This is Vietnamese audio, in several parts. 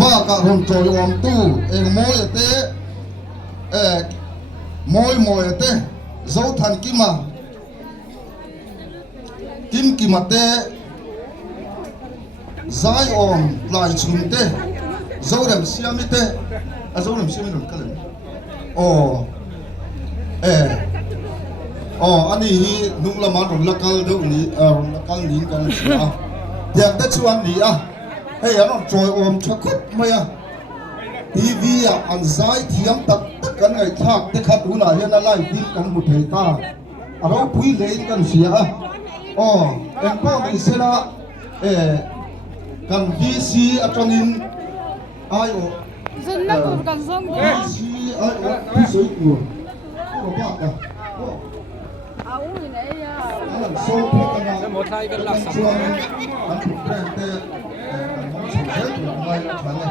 ba ka ron troi om tu moi ate moi ate zo than kima te zai om lai chun te zo rem siami te a zo rem siami ron kalen ani hi nung lama ron lakal do ni ron lakal ni kan sia yang ta chuan ni a hey an troi om thakut maya TV an zai thiam tak tak kan ngai thak te khat una hian a lai tin kan mu thei ta aro pui lein kan sia em ko mi sela kan VC atonin ai o dân nó cũng cần dân đó VC ai o pi soi ku ko ba ka áo gì đấy an so ko kana một hai cái lạc sắm chuan an thu brand te kan mong chhe tu mai chan ne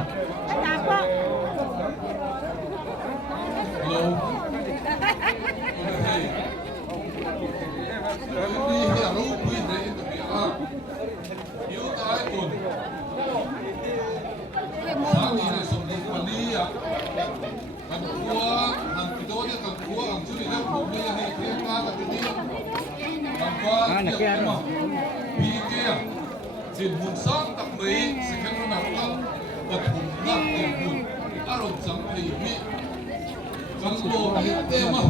Xin hồn sáng đặc mấy sẽ khăn nó nào không và thùng nặng tiền hồn đã rộng trắng thầy mỹ trắng lộn em à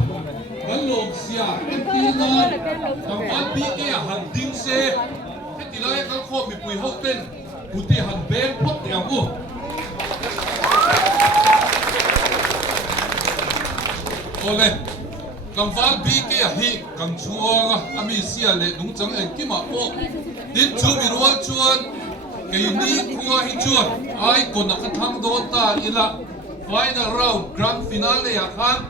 vẫn lộn xìa em tiên ơi thằng phát bí kia hẳn tinh xe thế thì lại các khô bị quỳ hậu tên cụ tì hẳn bên phóc đèo vô ô lên cầm phát bí kia hi cầm chuông à mi xìa lệ đúng trắng em kia mà ô đến chú bị ruột chuan cái ní qua hi chuan ai còn là cái thằng đó ta ila final round grand finale à khan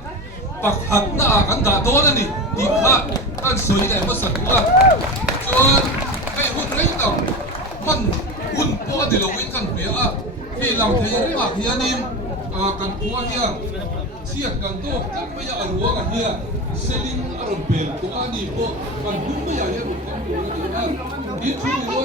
bạc hạt na kan da đó nè đi khác anh soi này mà sẵn quá chuan cái hút lấy tàu man hun po đi lâu in kan bia à khi làm thấy mà hi anim kan qua hi siat kan to kan bây giờ ăn uống hi selling aron bel to ani po kan hum bây giờ hi kan đi chú bị